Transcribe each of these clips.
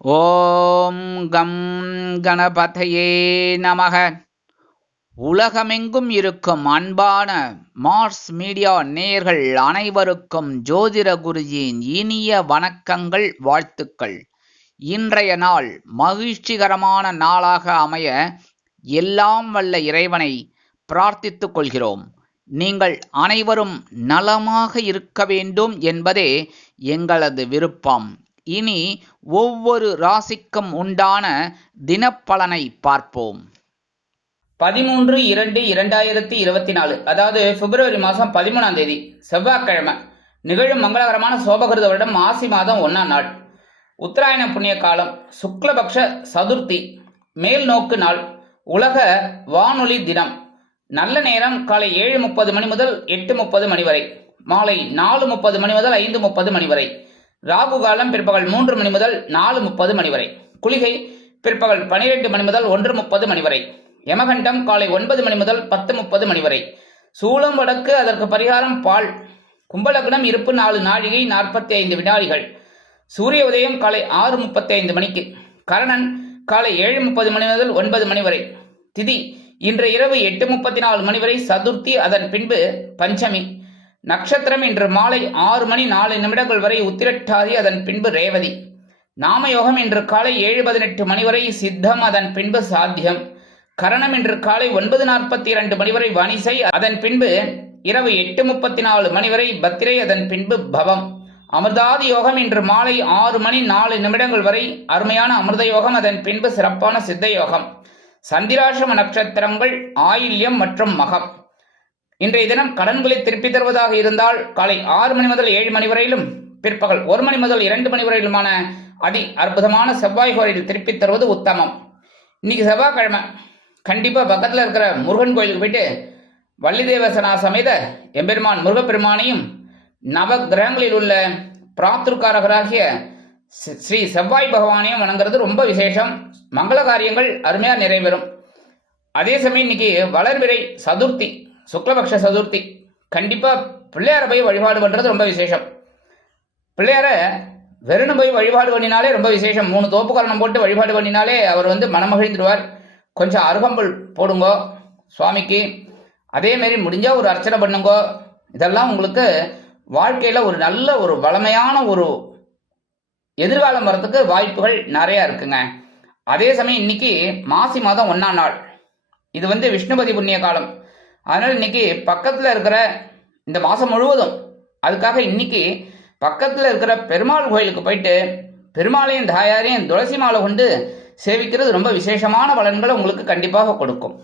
ஓம் come கணபதையே நமக. உலகமெங்கும் இருக்கும் அன்பான மார்ஸ் மீடியா நேயர்கள் அனைவருக்கும் ஜோதிட குருஜியின் இனிய வணக்கங்கள், வாழ்த்துக்கள். இன்றைய நாள் மகிழ்ச்சிகரமான நாளாக அமைய எல்லாம் வல்ல இறைவனை பிரார்த்தித்துக் கொள்கிறோம். நீங்கள் அனைவரும் நலமாக இருக்க வேண்டும் என்பதே எங்களது விருப்பம். இனி ஒவ்வொரு ராசிக்கும் உண்டான தினப்பலனை பார்ப்போம். 13/2/2024 அதாவது பிப்ரவரி மாதம் 13ஆம் தேதி செவ்வாய்க்கிழமை நிகழும் மங்களகரமான சோபகிருத வருடம் மாசி மாதம் 1ஆம் நாள், உத்தராயண புண்ணிய காலம், சுக்லபக்ஷ சதுர்த்தி, மேல் நோக்கு நாள், உலக வானொலி தினம். நல்ல நேரம் காலை 7:30 மணி முதல் 8:30 மணி வரை, மாலை 4:30 மணி முதல் 5:30 மணி வரை. ராகு காலம் பிற்பகல் 3 மணி முதல் 4:30 மணி வரை. குளிகை பிற்பகல் 12 மணி முதல் 1:30 மணி வரை. யமகண்டம் காலை 9 மணி முதல் 10:30 மணி வரை. சூலம் வடக்கு, அதற்கு பரிகாரம் பால். கும்பலக்னம் இருப்பு 4 நாழிகை 45 வினாடிகள். சூரிய உதயம் காலை 6:35 மணிக்கு. கரணன் காலை 7:30 மணி முதல் 9 மணி வரை. திதி இன்று இரவு 8:34 மணி வரை சதுர்த்தி, அதன் பின்பு பஞ்சமி. நட்சத்திரம் இன்று மாலை 6 மணி 4 நிமிடங்கள் வரை உத்திரட்டாதி, அதன் பின்பு ரேவதி. நாமயோகம் இன்று காலை 7:18 மணி வரை சித்தம், அதன் பின்பு சாத்தியம். கரணம் இன்று காலை 9:42 மணி வரை வணிசை, அதன் பின்பு இரவு 8:34 மணி வரை பத்திரை, அதன் பின்பு பவம். அமிர்தாதி யோகம் இன்று மாலை 6 மணி 4 நிமிடங்கள் வரை அருமையான அமிர்த யோகம், அதன் பின்பு சிறப்பான சித்த யோகம். சந்திராசிரம நட்சத்திரங்கள் ஆயில்யம் மற்றும் மகம். இன்றைய தினம் கடன்களை திருப்பி தருவதாக இருந்தால் காலை 6 மணி முதல் 7 மணி வரையிலும், பிற்பகல் 1 மணி முதல் 2 மணி வரையிலுமான அதி அற்புதமான செவ்வாய் கோயிலில் திருப்பி தருவது உத்தமம். இன்னைக்கு செவ்வாய்க்கிழமை கண்டிப்பா பக்கத்தில் இருக்கிற முருகன் கோயிலுக்கு போயிட்டு வள்ளி தேவசனா சமேத எம்பெருமான் முருகப்பெருமானையும் நவ கிரகங்களில் உள்ள பிராத்துர்காரகராகிய ஸ்ரீ செவ்வாய் பகவானையும் வணங்குறது ரொம்ப விசேஷம். மங்கள காரியங்கள் அருமையா நிறைவேறும். அதே சமயம் இன்னைக்கு வளர்பிறை சதுர்த்தி, சுக்லபக்ஷ சதுர்த்தி. கண்டிப்பா பிள்ளையார போய் வழிபாடு பண்றது ரொம்ப விசேஷம். பிள்ளையார வெறும் போய் வழிபாடு பண்ணினாலே ரொம்ப விசேஷம். 3 தோப்பு கரணம் போட்டு வழிபாடு பண்ணினாலே அவர் மனமகிழ்ந்துடுவார். கொஞ்சம் அருகம்புல் போடுங்கோ சுவாமிக்கு. அதே மாதிரி முடிஞ்சா ஒரு அர்ச்சனை பண்ணுங்கோ. இதெல்லாம் உங்களுக்கு வாழ்க்கையில ஒரு நல்ல ஒரு வளமையான ஒரு எதிர்காலம் வர்றதுக்கு வாய்ப்புகள் நிறைய இருக்குங்க. அதே சமயம் இன்னைக்கு மாசி மாதம் 1ஆம் நாள். இது விஷ்ணுபதி புண்ணிய காலம். அதனால இன்னைக்கு பக்கத்துல இருக்கிற இந்த மாசம் முழுவதும் அதுக்காக இன்னைக்கு பக்கத்துல இருக்கிற பெருமாள் கோயிலுக்கு போயிட்டு பெருமாளையும் தாயாரையும் துளசி மாலை கொண்டு சேவிக்கிறது ரொம்ப விசேஷமான பலன்களை உங்களுக்கு கண்டிப்பாக கொடுக்கும்.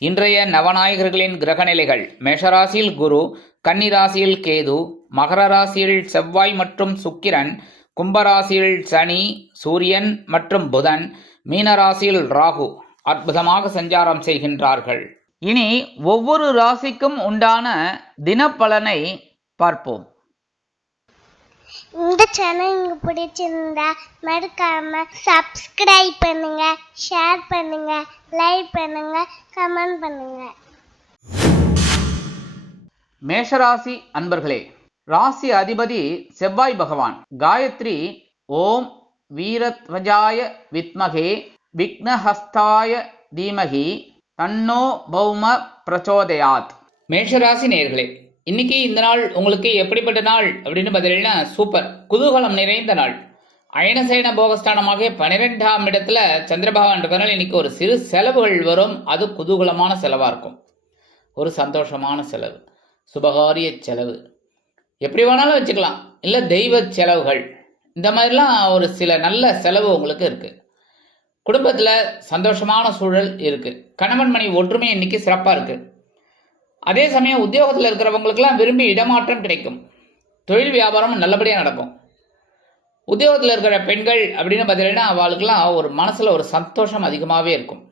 இன்றைய நவநாயகர்களின் கிரகநிலைகள்: மேஷராசியில் குரு, கன்னிராசியில் கேது, மகர ராசியில் செவ்வாய் மற்றும் சுக்கிரன், கும்பராசியில் சனி, சூரியன் மற்றும் புதன், மீனராசியில் ராகு அற்புதமாக சஞ்சாரம் செய்கின்றார்கள். இனி ஒவ்வொரு ராசிக்கும் உண்டான தினப்பலனை பார்ப்போம். இந்த சேனல் உங்களுக்கு பிடிச்சிருந்தா மறக்காம சப்ஸ்கிரைப் பண்ணுங்க, ஷேர் பண்ணுங்க, லைக் பண்ணுங்க, கமெண்ட் பண்ணுங்க. மேஷராசி அன்பர்களே, ராசி அதிபதி செவ்வாய் பகவான். காயத்ரி ஓம் வீரத்வஜாய வித்மகே விக்னஹஸ்தாய தீமகி தன்னோ பௌம பிரச்சோதயாத். மேஷராசி நேயர்களே, இன்னைக்கு இந்த நாள் உங்களுக்கு எப்படிப்பட்ட நாள் அப்படின்னு பார்த்தீங்கன்னா சூப்பர் குதூகலம் நிறைந்த நாள். அயனசேன போகஸ்தானமாக 12ஆம் இடத்துல சந்திரபகவான் இருக்கிறனால இன்னைக்கு ஒரு சிறு செலவுகள் வரும். அது குதூகலமான செலவாக இருக்கும். ஒரு சந்தோஷமான செலவு, சுபகாரிய செலவு, எப்படி வேணாலும் வச்சுக்கலாம். இல்லை தெய்வ செலவுகள், இந்த மாதிரிலாம் ஒரு சில நல்ல செலவு உங்களுக்கு இருக்கு. குடும்பத்தில் சந்தோஷமான சூழல் இருக்கு. கணவன் மனைவி ஒற்றுமை இன்னைக்கு சிறப்பாக இருக்கு. அதே சமயம் உத்தியோகத்தில் இருக்கிறவங்களுக்கெல்லாம் விரும்பி இடமாற்றம் கிடைக்கும். தொழில் வியாபாரம் நல்லபடியாக நடக்கும். உத்தியோகத்தில் இருக்கிற பெண்கள் அப்படின்னு பார்த்தீங்கன்னா அவளுக்கெல்லாம் ஒரு மனசில் ஒரு சந்தோஷம் அதிகமாகவே இருக்கும்.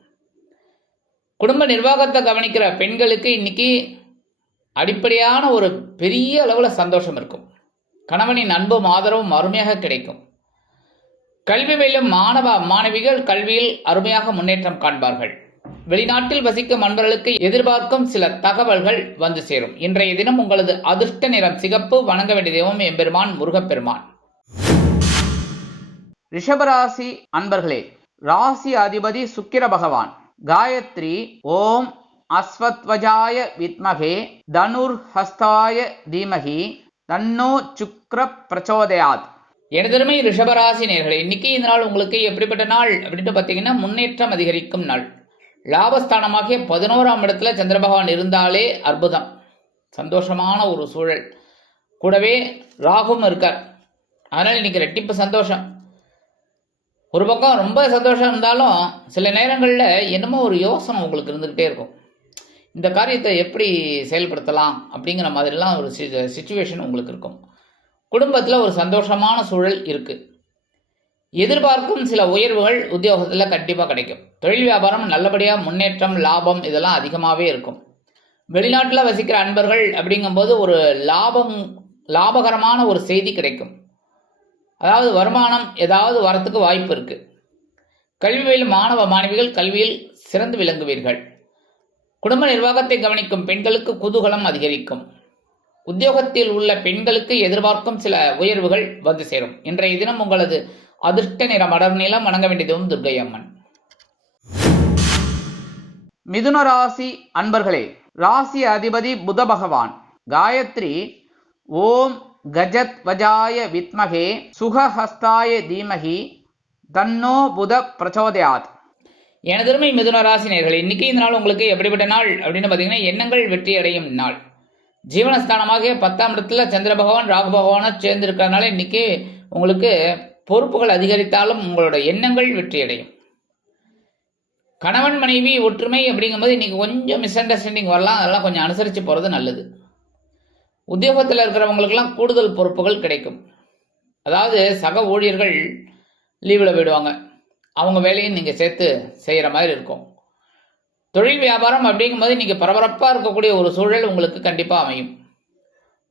குடும்ப நிர்வாகத்தை கவனிக்கிற பெண்களுக்கு இன்னைக்கு அடிப்படையான ஒரு பெரிய அளவில் சந்தோஷம் இருக்கும். கணவனின் அன்பும் ஆதரவும் அருமையாக கிடைக்கும். கல்வி பயிலும் மாணவ மாணவிகள் கல்வியில் அருமையாக முன்னேற்றம் காண்பார்கள். வெளிநாட்டில் வசிக்கும் அன்பர்களுக்கு எதிர்பார்க்கும் சில தகவல்கள் வந்து சேரும். இன்றைய தினம் உங்களது அதிர்ஷ்ட நிறம் சிகப்பு. வணங்க வேண்டிய தெய்வம் எம்பெருமான் முருகப்பெருமான். ரிஷபராசி அன்பர்களே, ராசி அதிபதி சுக்கிர பகவான். காயத்ரி ஓம் அஸ்வத்வஜாய வித்மகே தனுர் ஹஸ்தாய தீமகி தன்னோ சுக்ர பிரச்சோதயாத். எனதருமை ரிஷபராசி நேர்களே, இன்னைக்கு இந்த நாள் உங்களுக்கு எப்படிப்பட்ட நாள் அப்படின்ட்டு பார்த்தீங்கன்னா, முன்னேற்றம் அதிகரிக்கும் நாள். லாபஸ்தானமாகிய 11ஆம் இடத்துல சந்திர பகவான் இருந்தாலே அற்புதம், சந்தோஷமான ஒரு சூழல். கூடவே ராகுவும் இருக்கார், அதனால் இன்னைக்கு ரெட்டிப்பு சந்தோஷம். ஒரு பக்கம் ரொம்ப சந்தோஷம் இருந்தாலும் சில நேரங்களில் என்னமோ ஒரு யோசனை உங்களுக்கு இருந்துக்கிட்டே இருக்கும். இந்த காரியத்தை எப்படி செயல்படுத்தலாம் அப்படிங்கிற மாதிரிலாம் ஒரு சிச்சுவேஷன் உங்களுக்கு இருக்கும். குடும்பத்தில் ஒரு சந்தோஷமான சூழல் இருக்குது. எதிர்பார்க்கும் சில உயர்வுகள் உத்தியோகத்தில் கண்டிப்பாக கிடைக்கும். தொழில் வியாபாரம் நல்லபடியாக முன்னேற்றம், லாபம் இதெல்லாம் அதிகமாகவே இருக்கும். வெளிநாட்டில் வசிக்கிற அன்பர்கள் அப்படிங்கும்போது ஒரு லாபகரமான ஒரு செய்தி கிடைக்கும். அதாவது வருமானம் ஏதாவது வரத்துக்கு வாய்ப்பு இருக்குது. கல்வியில் மாணவ மாணவிகள் கல்வியில் சிறந்து விளங்குவீர்கள். குடும்ப நிர்வாகத்தை கவனிக்கும் பெண்களுக்கு குதூகலம் அதிகரிக்கும். உத்தியோகத்தில் உள்ள பெண்களுக்கு எதிர்பார்க்கும் சில உயர்வுகள் வந்து சேரும். இன்றைய தினம் உங்களது அதிர்ஷ்ட நிறம் அடர் நிலம். வணங்க வேண்டியதும் துர்க்கை அம்மன். மிதுன ராசி அன்பர்களே, ராசி அதிபதி புத பகவான். காயத்ரி ஓம் கஜத் வஜாய வித்மகே சுகஹஸ்தாய தீமகி தன்னோ புத பிரச்சோதயாத். எனதருமை மிதுன ராசி நேயர்களே, இன்னைக்கு இந்த நாள் உங்களுக்கு எப்படிப்பட்ட நாள் அப்படின்னு பார்த்தீங்கன்னா, எண்ணங்கள் வெற்றி அடையும் நாள். ஜீவனஸ்தானமாக 10ஆம் இடத்துல சந்திர பகவான் ராகு பகவானை சேர்ந்திருக்கிறதுனால இன்னைக்கு உங்களுக்கு பொறுப்புகள் அதிகரித்தாலும் உங்களோட எண்ணங்கள் வெற்றி அடையும். கணவன் மனைவி ஒற்றுமை அப்படிங்கும்போது இன்னைக்கு கொஞ்சம் மிஸ் அண்டர்ஸ்டாண்டிங் வரலாம், அதெல்லாம் கொஞ்சம் அனுசரித்து போகிறது நல்லது. உத்தியோகத்தில் இருக்கிறவங்களுக்கெல்லாம் கூடுதல் பொறுப்புகள் கிடைக்கும். அதாவது சக ஊழியர்கள் லீவில் போயிடுவாங்க, அவங்க வேலையும் நீங்கள் சேர்த்து செய்கிற மாதிரி இருக்கும். தொழில் வியாபாரம் அப்படிங்கும்போது இன்றைக்கி பரபரப்பாக இருக்கக்கூடிய ஒரு சூழல் உங்களுக்கு கண்டிப்பாக அமையும்.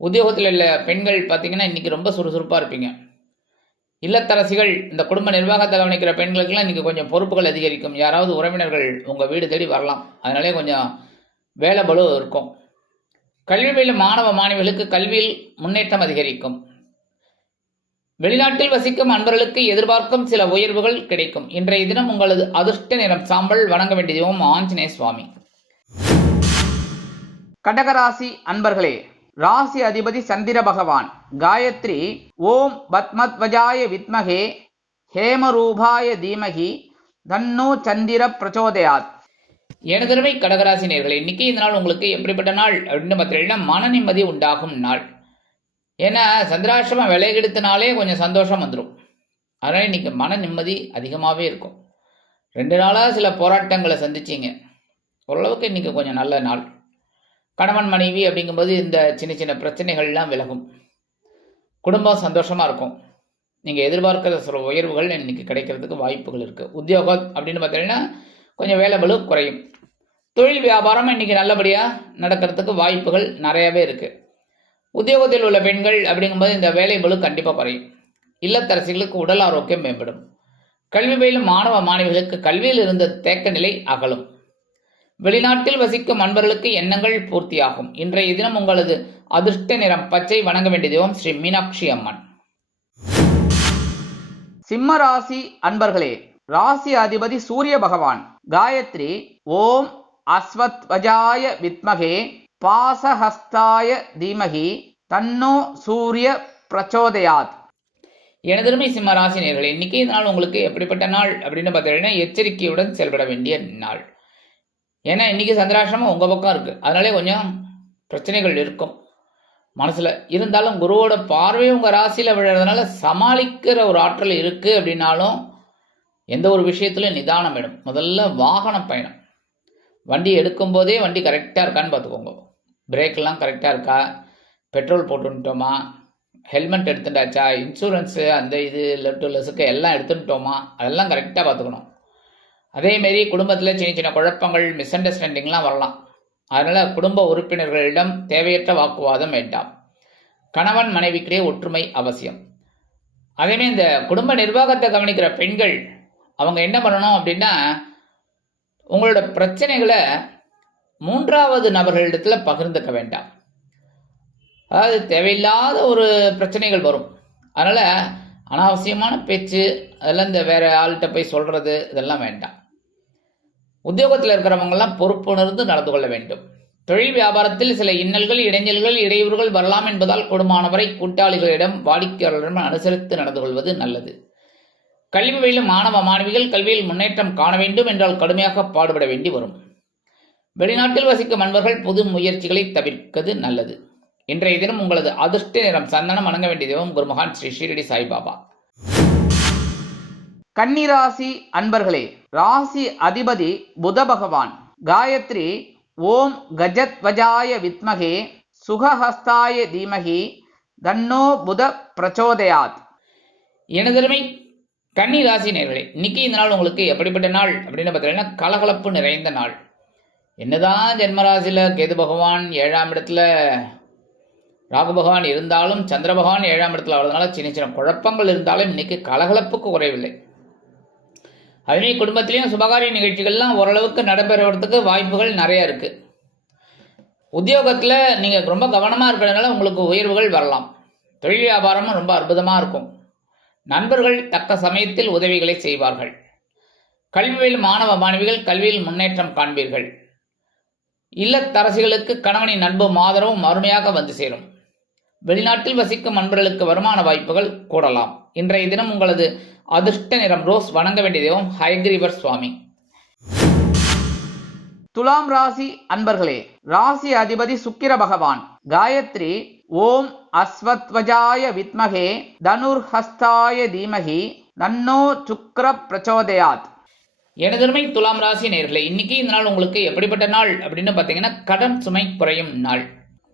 உத்தியோகத்தில் உள்ள பெண்கள் பார்த்திங்கன்னா இன்றைக்கி ரொம்ப சுறுசுறுப்பாக இருப்பீங்க. இல்லத்தரசிகள், இந்த குடும்ப நிர்வாகத்தை கவனிக்கிற பெண்களுக்கெல்லாம் இன்றைக்கி கொஞ்சம் பொறுப்புகள் அதிகரிக்கும். யாராவது உறவினர்கள் உங்கள் வீடு தேடி வரலாம், அதனாலே கொஞ்சம் வேலை பளு இருக்கும். கல்வி பயிலும் மாணவ மாணவிகளுக்கு கல்வியில் முன்னேற்றம் அதிகரிக்கும். வெளிநாட்டில் வசிக்கும் அன்பர்களுக்கு எதிர்பார்க்கும் சில உயர்வுகள் கிடைக்கும். இன்றைய தினம் உங்களது அதிர்ஷ்ட நிறம் சாம்பல். வணங்க வேண்டியதும் ஆஞ்சநேய சுவாமி. கடகராசி அன்பர்களே, ராசி அதிபதி சந்திர பகவான். காயத்ரி ஓம் பத்மத்வஜாய வித்மகே ஹேமரூபாய தீமகி தன்னோ சந்திர பிரச்சோதயாத். எனதருமை கடகராசி நேயர்களே, இன்னைக்கு இந்த நாள் உங்களுக்கு எப்படிப்பட்ட நாள் அப்படின்னு பார்த்தீங்கன்னா, மன நிம்மதி உண்டாகும் நாள். ஏன்னா சந்திராசிரமம் விலையெடுத்தனாலே கொஞ்சம் சந்தோஷம் வந்துடும். அதனால் இன்னைக்கு மன நிம்மதி அதிகமாகவே இருக்கும். 2 நாளாக சில போராட்டங்களை சந்திச்சிங்க, ஓரளவுக்கு இன்னைக்கு கொஞ்சம் நல்ல நாள். கணவன் மனைவி அப்படிங்கும்போது இந்த சின்ன சின்ன பிரச்சனைகள்லாம் விலகும். குடும்பம் சந்தோஷமாக இருக்கும். நீங்கள் எதிர்பார்க்கிற சில உயர்வுகள் இன்னைக்கு கிடைக்கிறதுக்கு வாய்ப்புகள் இருக்குது. உத்தியோகம் அப்படின்னு பார்த்தீங்கன்னா கொஞ்சம் வேலை பளு குறையும். தொழில் வியாபாரம் இன்னைக்கு நல்லபடியாக நடக்கிறதுக்கு வாய்ப்புகள் நிறையாவே இருக்குது. உத்தியோகத்தில் உள்ள பெண்கள் அப்படிங்கும்போது இந்த வேலை பளு கண்டிப்பாக குறையும். இல்லத்தரசிகளுக்கு உடல் ஆரோக்கியம் மேம்படும். கல்வி பயிலும் மாணவ மாணவிகளுக்கு கல்வியில் இருந்த தேக்க நிலை அகலும். வெளிநாட்டில் வசிக்கும் அன்பர்களுக்கு எண்ணங்கள் பூர்த்தியாகும். இன்றைய தினம் உங்களது அதிர்ஷ்ட நிறம் பச்சை. வணங்க வேண்டியதும் ஸ்ரீ மீனாட்சி அம்மன். சிம்ம ராசி அன்பர்களே, ராசி அதிபதி சூரிய பகவான். காயத்ரி ஓம் அஸ்வத்வஜாய வித்மகே பாசஹஸ்தாய தீமகி தன்னோ சூரிய பிரச்சோதயாத். எனதருமை சிம்ம ராசி நேயர்களே, இன்னைக்கு இந்த நாள் உங்களுக்கு எப்படிப்பட்ட நாள் அப்படின்னு பார்த்தீங்கன்னா, எச்சரிக்கையுடன் செயல்பட வேண்டிய நாள். ஏன்னா இன்னைக்கு சந்திராசிரமம் உங்கள் பக்கம் இருக்குது, அதனாலே கொஞ்சம் பிரச்சனைகள் இருக்கும் மனசில். இருந்தாலும் குருவோட பார்வை உங்கள் ராசியில் விழுறதுனால சமாளிக்கிற ஒரு ஆற்றல் இருக்குது. அப்படின்னாலும் எந்த ஒரு விஷயத்துலையும் நிதானம் வேணும். முதல்ல வாகன பயணம், வண்டி எடுக்கும்போதே வண்டி கரெக்டாக இருக்கான்னு பார்த்துக்கோங்க. பிரேக்கெல்லாம் கரெக்டாக இருக்கா, பெட்ரோல் போட்டுட்டோமா, ஹெல்மெட் எடுத்துட்டாச்சா, இன்சூரன்ஸு அந்த இது லெஸுக்கு எல்லாம் எடுத்துட்டோமா, அதெல்லாம் கரெக்டாக பார்த்துக்கணும். அதேமாரி குடும்பத்தில் சின்ன சின்ன குழப்பங்கள், மிஸ் அண்டர்ஸ்டாண்டிங்லாம் வரலாம். அதனால் குடும்ப உறுப்பினர்களிடம் தேவையற்ற வாக்குவாதம் வேண்டாம். கணவன் மனைவிக்கிடையே ஒற்றுமை அவசியம். அதேமாரி இந்த குடும்ப நிர்வாகத்தை கவனிக்கிற பெண்கள் அவங்க என்ன பண்ணணும் அப்படின்னா, உங்களோட பிரச்சனைகளை 3வது நபர்களிடத்தில் பகிர்ந்துக்க வேண்டாம். அதாவது தேவையில்லாத ஒரு பிரச்சனைகள் வரும். அதனால் அனாவசியமான பேச்சு, அதெல்லாம் இந்த வேற ஆள்கிட்ட போய் சொல்றது இதெல்லாம் வேண்டாம். உத்தியோகத்தில் இருக்கிறவங்கெல்லாம் பொறுப்புணர்ந்து நடந்து கொள்ள வேண்டும். தொழில் வியாபாரத்தில் சில இன்னல்கள், இடைஞ்சல்கள், இடையூறுகள் வரலாம் என்பதால் கூடுமானவரை கூட்டாளிகளிடம், வாடிக்கையாளரிடம் அனுசரித்து நடந்து கொள்வது நல்லது. கல்வி பயிலும் மாணவ மாணவிகள் கல்வியில் முன்னேற்றம் காண வேண்டும் என்றால் கடுமையாக பாடுபட வேண்டி வரும். வெளிநாட்டில் வசிக்கும் அன்பர்கள் புது முயற்சிகளை தவிர்ப்பது நல்லது. இன்றைய தினம் உங்களது அதிர்ஷ்ட நிறம் சந்தனம். வணங்க வேண்டிய தெய்வம் குருமகான் ஸ்ரீ ஷீரடி சாய்பாபா. கன்னிராசி அன்பர்களே, ராசி அதிபதி புத பகவான். காயத்ரி ஓம் கஜத்வஜாய வித்மகே சுகஹஸ்தாய தீமகி தன்னோ புத பிரச்சோதயாத். எனதருமை கன்னி ராசி நேயர்களே, இன்னைக்கு இந்த நாள் உங்களுக்கு எப்படிப்பட்ட நாள் அப்படின்னு பார்த்தீங்கன்னா கலகலப்பு நிறைந்த நாள். என்னதான் ஜென்மராசியில் கேது பகவான் 7ஆம் இடத்துல ராகு பகவான் இருந்தாலும், சந்திர பகவான் 7ஆம் இடத்துல வரதுனால சின்ன சின்ன குழப்பங்கள் இருந்தாலும் இன்னைக்கு கலகலப்புக்கு குறைவில்லை. அதுவே குடும்பத்திலையும் சுபகாரிய நிகழ்ச்சிகள்லாம் ஓரளவுக்கு நடைபெறுவதற்கு வாய்ப்புகள் நிறைய இருக்கு. உத்தியோகத்தில் நீங்கள் ரொம்ப கவனமாக இருக்கிறதுனால உங்களுக்கு உயர்வுகள் வரலாம். தொழில் வியாபாரமும் ரொம்ப அற்புதமாக இருக்கும். நண்பர்கள் தக்க சமயத்தில் உதவிகளை செய்வார்கள். கல்வியில் மாணவ மாணவிகள் கல்வியில் முன்னேற்றம் காண்பீர்கள். இல்லத்தரசிகளுக்கு கணவனின் அன்பும் ஆதரவும் அருமையாக வந்து சேரும். வெளிநாட்டில் வசிக்கும் அன்பர்களுக்கு வருமான வாய்ப்புகள் கூடலாம். இன்றைய தினம் உங்களது அதிர்ஷ்ட நிறம் ரோஸ். வணங்க வேண்டிய தெய்வம் ஹயக்ரீவர் சுவாமி. துலாம் ராசி அன்பர்களே, ராசி அதிபதி சுக்கிர பகவான். காயத்ரி ஓம் அஸ்வத்வஜாய வித்மகே தனுர்ஹஸ்தாய தீமகி தன்னோ சுக்ர பிரச்சோதயாத். எனதருமை துலாம் ராசி நேயர்களே, இன்னைக்கு இந்த நாள் உங்களுக்கு எப்படிப்பட்ட நாள் அப்படின்னு பார்த்தீங்கன்னா கடன் சுமை குறையும் நாள்.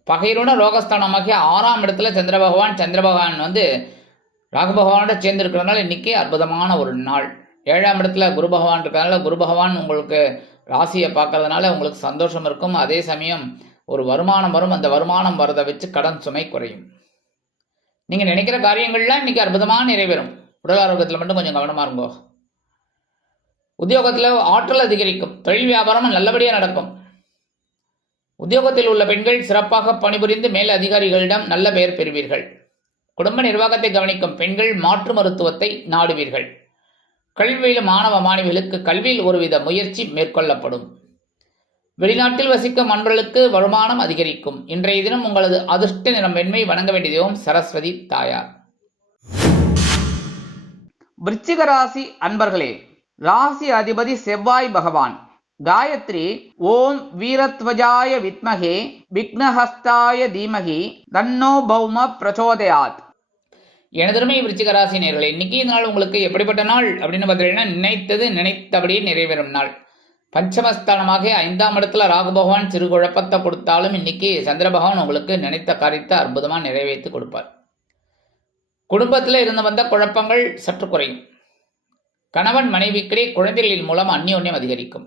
பகைரோட ரோகஸ்தானமாகிய 6ஆம் இடத்துல சந்திர பகவான் வந்து ராகு பகவானோட சேர்ந்து இருக்கிறதுனால இன்னைக்கு அற்புதமான ஒரு நாள். 7ஆம் இடத்துல குரு பகவான் இருக்கிறதுனால குரு பகவான் உங்களுக்கு ராசியை பார்க்கறதுனால உங்களுக்கு சந்தோஷம் இருக்கும். அதே சமயம் ஒரு வருமானம் வரும். அந்த வருமானம் வரதை வச்சு கடன் சுமை குறையும். நீங்கள் நினைக்கிற காரியங்கள்லாம் இன்னைக்கு அற்புதமாக நிறைவேறும். உடல் ஆரோக்கியத்தில் மட்டும் கொஞ்சம் கவனமாக இருங்கோ. உத்தியோகத்தில் ஆற்றல் அதிகரிக்கும். தொழில் வியாபாரம் நல்லபடியாக நடக்கும். உத்தியோகத்தில் உள்ள பெண்கள் சிறப்பாக பணிபுரிந்து மேல் அதிகாரிகளிடம் நல்ல பெயர் பெறுவீர்கள். குடும்ப நிர்வாகத்தை கவனிக்கும் பெண்கள் மாற்று மருத்துவத்தை நாடுவீர்கள். கல்வியில் மாணவ மாணவிகளுக்கு கல்வியில் ஒருவித முயற்சி மேற்கொள்ளப்படும். வெளிநாட்டில் வசிக்கும் அன்பர்களுக்கு வருமானம் அதிகரிக்கும். இன்றைய தினம் உங்களது அதிர்ஷ்ட நிறம் வெண்மை. வணங்க வேண்டிய தெய்வம் சரஸ்வதி தாயார். விருச்சிக ராசி அன்பர்களே, ராசி அதிபதி செவ்வாய் பகவான். காயத்ரி ஓம் வீரத்வஜாய வித்மகே விக்னஹஸ்தாய தீமகி தன்னோ பௌம பிரச்சோதயாத். எனதருமை விருச்சிக ராசி நேயர்களே, இன்னைக்கு இந்த நாள் உங்களுக்கு எப்படிப்பட்ட நாள் அப்படின்னு பார்த்தீங்கன்னா நினைத்தது நினைத்தபடியே நிறைவேறும் நாள். பஞ்சமஸ்தானமாக 5ஆம் இடத்துல ராகு பகவான் சிறு குழப்பத்தை கொடுத்தாலும் இன்னைக்கு சந்திர பகவான் உங்களுக்கு நினைத்த காரியத்தை அற்புதமாக நிறைவேற்றி கொடுப்பார். குடும்பத்தில் இருந்து வந்த குழப்பங்கள் சற்று குறையும். கணவன் மனைவிக்கிடையே குழந்தைகளின் மூலம் அந்யோன்யம் அதிகரிக்கும்.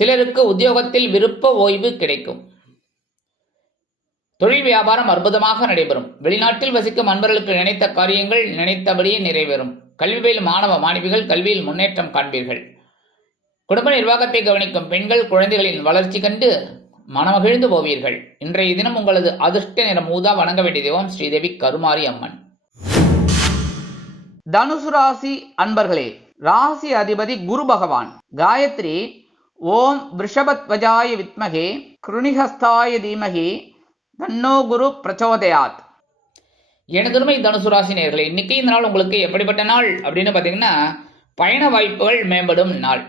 சிலருக்கு உத்தியோகத்தில் விருப்ப ஓய்வு கிடைக்கும். தொழில் வியாபாரம் அற்புதமாக நடைபெறும். வெளிநாட்டில் வசிக்கும் அன்பர்களுக்கு நினைத்த காரியங்கள் நினைத்தபடியே நிறைவேறும். கல்வியில் மாணவ மாணவிகள் கல்வியில் முன்னேற்றம் காண்பீர்கள். குடும்ப நிர்வாகத்தை கவனிக்கும் பெண்கள் குழந்தைகளின் வளர்ச்சி கண்டு மனமகிழ்ந்து போவீர்கள். இன்றைய தினம் உங்களது அதிர்ஷ்ட நிறம் ஊதா. வணங்க வேண்டிய தெய்வம் ஸ்ரீதேவி கருமாரி அம்மன். தனுசு ராசி அன்பர்களே, ராசி அதிபதி குரு பகவான். காயத்ரி ஓம் விருஷபத்வஜாய வித்மகே கிருணிஹஸ்தாய தீமகி தன்னோ குரு பிரச்சோதயாத். எனதுமை தனுசு ராசி நேயர்களே, இன்னைக்கு இந்த நாள் உங்களுக்கு எப்படிப்பட்ட நாள் அப்படின்னு பார்த்தீங்கன்னா பயண வாய்ப்புகள் மேம்படும் நாள்.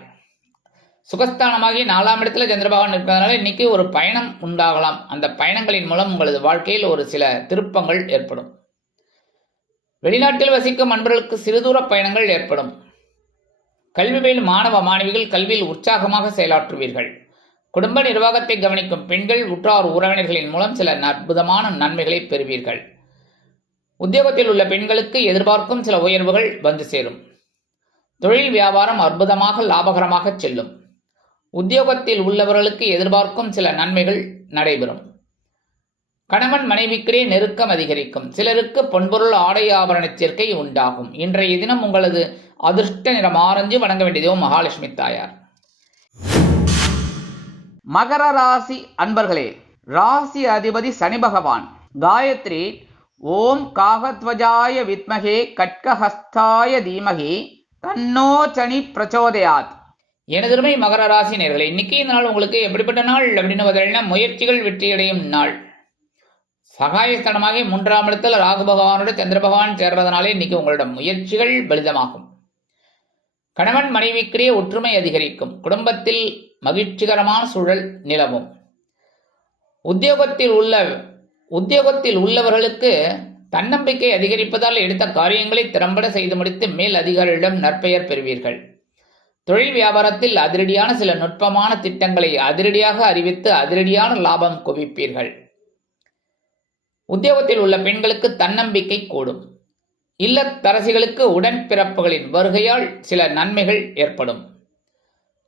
சுகஸ்தானமாகி 4ஆம் இடத்துல சந்திரபகவான் இருக்கிறதுனால இன்னைக்கு ஒரு பயணம் உண்டாகலாம். அந்த பயணங்களின் மூலம் உங்களது வாழ்க்கையில் ஒரு சில திருப்பங்கள் ஏற்படும். வெளிநாட்டில் வசிக்கும் அன்பர்களுக்கு சிறுதூர பயணங்கள் ஏற்படும். கல்வியில் மாணவ மாணவிகள் கல்வியில் உற்சாகமாக செயலாற்றுவீர்கள். குடும்ப நிர்வாகத்தை கவனிக்கும் பெண்கள் உற்றார் உறவினர்களின் மூலம் சில அற்புதமான நன்மைகளை பெறுவீர்கள். உத்தியோகத்தில் உள்ள பெண்களுக்கு எதிர்பார்க்கும் சில உயர்வுகள் வந்து சேரும். தொழில் வியாபாரம் அற்புதமாக லாபகரமாக செல்லும். உத்தியோகத்தில் உள்ளவர்களுக்கு எதிர்பார்க்கும் சில நன்மைகள் நடைபெறும். கணவன் மனைவிக்கிடையே நெருக்கம் அதிகரிக்கும். சிலருக்கு பொன்பொருள் ஆடை ஆபரண சேர்க்கை உண்டாகும். இன்றைய தினம் உங்களது அதிர்ஷ்ட நிறம் ஆரஞ்சு. வணங்க வேண்டியதோ மகாலட்சுமி தாயார். மகர ராசி அன்பர்களே, ராசி அதிபதி சனி பகவான். காயத்ரி ஓம் காகத்வஜாய வித்மகே கட்கஹஸ்தாய தீமகி தன்னோ சனி பிரச்சோதயாத். எனதுமை மகர ராசி நேயர்களே, இன்னைக்கு இந்த நாள் உங்களுக்கு எப்படிப்பட்ட நாள் அப்படின்னு பார்த்தீங்கன்னா, முயற்சிகள் வெற்றியடையும் நாள். சகாயஸ்தானமாகி 3ஆம் இடத்துல ராகு பகவானோட சந்திர பகவான் சேர்றதுனாலே இன்னைக்கு உங்களோட முயற்சிகள் பலிதமாகும். கணவன் மனைவிக்கிடையே ஒற்றுமை அதிகரிக்கும். குடும்பத்தில் மகிழ்ச்சிகரமான சூழல் நிலவும். உத்தியோகத்தில் உள்ளவர்களுக்கு தன்னம்பிக்கை அதிகரிப்பதால் எடுத்த காரியங்களை திறம்பட செய்து முடித்து மேல் அதிகாரிகளிடம் நற்பெயர் பெறுவீர்கள். தொழில் வியாபாரத்தில் அதிரடியான சில நுட்பமான திட்டங்களை அதிரடியாக அறிவித்து அதிரடியான லாபம் குவிப்பீர்கள். உத்தியோகத்தில் உள்ள பெண்களுக்கு தன்னம்பிக்கை கூடும். இல்லத்தரசிகளுக்கு உடன்பிறப்புகளின் வருகையால் சில நன்மைகள் ஏற்படும்.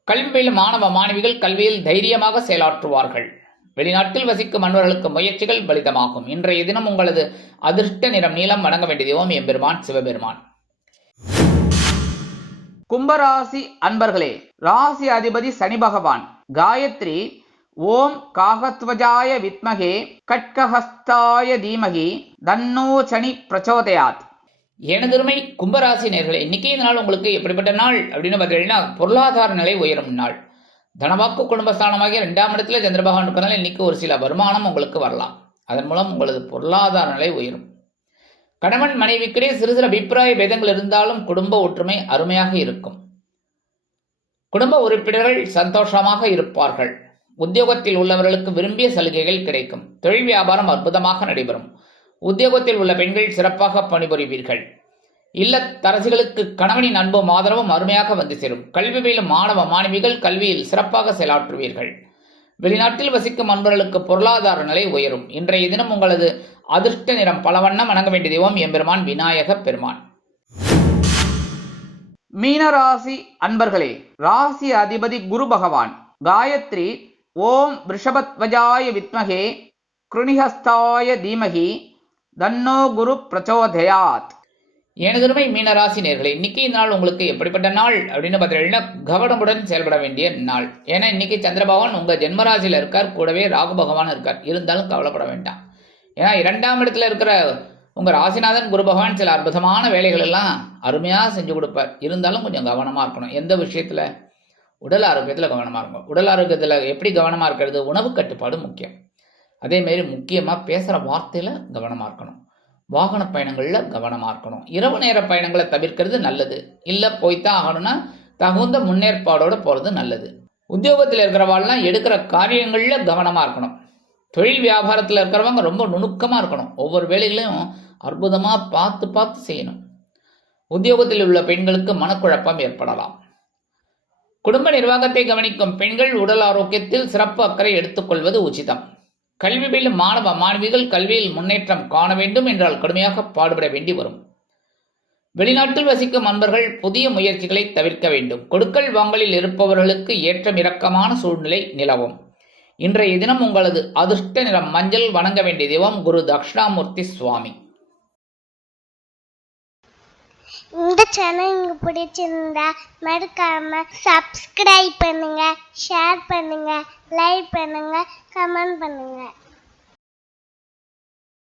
கல்வியில் மாணவ மாணவிகள் கல்வியில் தைரியமாக செயலாற்றுவார்கள். வெளிநாட்டில் வசிக்கும் அன்பர்களுக்கு முயற்சிகள் பலிதமாகும். இன்றைய தினம் உங்களது அதிர்ஷ்ட நிறம் நீலம். வணங்க வேண்டிய தெய்வம் எம்பெருமான் சிவபெருமான். கும்பராசி அன்பர்களே, ராசி அதிபதி சனி பகவான். காயத்ரி ஓம் காகத்வஜாய வித்மகே கட்கஹஸ்தாய தீமகி தன்னோ சனி பிரச்சோதயாத். எனதுமை கும்பராசி நேயர்களே, இன்னைக்கு இந்த நாள் உங்களுக்கு எப்படிப்பட்ட நாள் அப்படின்னு பார்த்தீங்கன்னா, பொருளாதார நிலை உயரும் நாள். தனவாக்கு குடும்பஸ்தானமாகிய 2ஆம் இடத்துல சந்திர பகவான் இருக்கிறதால இன்னைக்கு ஒரு சில வருமானம் உங்களுக்கு வரலாம். அதன் மூலம் உங்களது பொருளாதார நிலை உயரும். கணவன் மனைவிக்கிடையே சிறு சிறு அபிப்பிராய பேதங்கள் இருந்தாலும் குடும்ப ஒற்றுமை அருமையாக இருக்கும். குடும்ப உறுப்பினர்கள் சந்தோஷமாக இருப்பார்கள். உத்தியோகத்தில் உள்ளவர்களுக்கு விரும்பிய சலுகைகள் கிடைக்கும். தொழில் வியாபாரம் அற்புதமாக நடைபெறும். உத்தியோகத்தில் உள்ள பெண்கள் சிறப்பாக பணிபுரிவீர்கள். இல்லத்தரசிகளுக்கு கணவனின் அன்பும் ஆதரவும் அருமையாக வந்து சேரும். கல்வி பயிலும் மாணவ மாணவிகள் கல்வியில் சிறப்பாக செயலாற்றுவீர்கள். வெளிநாட்டில் வசிக்கும் அன்பர்களுக்கு பொருளாதார நிலை உயரும். இன்றைய தினம் உங்களது அதிர்ஷ்ட நிறம் பலவண்ணம். வணங்க வேண்டிய தெய்வம் எம்பெருமான் விநாயக பெருமான். மீனராசி அன்பர்களே, ராசி அதிபதி குரு பகவான். காயத்ரி ஓம் ரிஷபத்வஜாய வித்மகே கிருணிஹஸ்தாய தீமகி தன்னோ குரு பிரச்சோதயாத். எனதுமை மீனராசி நேயர்களே, இன்னைக்கு இந்த நாள் உங்களுக்கு எப்படிப்பட்ட நாள் அப்படின்னு பார்த்தீங்கன்னா, கவனமுடன் செயல்பட வேண்டிய நாள். ஏன்னா இன்னைக்கு சந்திர பகவான் உங்க ஜென்மராசியில் இருக்கார், கூடவே ராகு பகவான் இருக்கார். இருந்தாலும் கவலைப்பட வேண்டாம். ஏன்னா 2ஆம் இடத்துல இருக்கிற உங்க ராசிநாதன் குரு பகவான் சில அற்புதமான வேலைகள் எல்லாம் அருமையாக செஞ்சு கொடுப்பார். இருந்தாலும் கொஞ்சம் கவனமா இருக்கணும். எந்த விஷயத்துல? உடல் ஆரோக்கியத்தில் கவனமா இருக்கணும். உடல் ஆரோக்கியத்தில் எப்படி கவனமா இருக்கிறது? உணவு கட்டுப்பாடு முக்கியம். அதேமாரி முக்கியமாக பேசுகிற வார்த்தையில் கவனமாக இருக்கணும். வாகன பயணங்களில் கவனமாக இருக்கணும். இரவு நேர பயணங்களை தவிர்க்கிறது நல்லது. இல்லை போய்த்தான் ஆகணும்னா தகுந்த முன்னேற்பாடோடு போகிறது நல்லது. உத்தியோகத்தில் இருக்கிறவாள்லாம் எடுக்கிற காரியங்களில் கவனமாக இருக்கணும். தொழில் வியாபாரத்தில் இருக்கிறவங்க ரொம்ப நுணுக்கமாக இருக்கணும். ஒவ்வொரு வேலைகளையும் அற்புதமாக பார்த்து செய்யணும். உத்தியோகத்தில் உள்ள பெண்களுக்கு மனக்குழப்பம் ஏற்படலாம். குடும்ப நிர்வாகத்தை கவனிக்கும் பெண்கள் உடல் ஆரோக்கியத்தில் சிறப்பு அக்கறை எடுத்துக்கொள்வது உச்சிதம். கல்வி பயிலும் மாணவ மாணவிகள் கல்வியில் முன்னேற்றம் காண வேண்டும் என்றால் கடுமையாக பாடுபட வேண்டி வரும். வெளிநாட்டில் வசிக்கும் அன்பர்கள் புதிய முயற்சிகளை தவிர்க்க வேண்டும். கொடுக்கல் வாங்கலில் இருப்பவர்களுக்கு ஏற்றம் இறக்கமான சூழ்நிலை நிலவும். இன்றைய தினம் உங்களது அதிர்ஷ்ட நிறம் மஞ்சள். வணங்க வேண்டிய தெய்வம் குரு தட்சிணாமூர்த்தி சுவாமி. இந்த சேனல் உங்களுக்கு பிடிச்சிருந்தா மறக்காம சப்ஸ்கிரைப் பண்ணுங்க, ஷேர் பண்ணுங்க, லைக் பண்ணுங்க, கமெண்ட் பண்ணுங்க.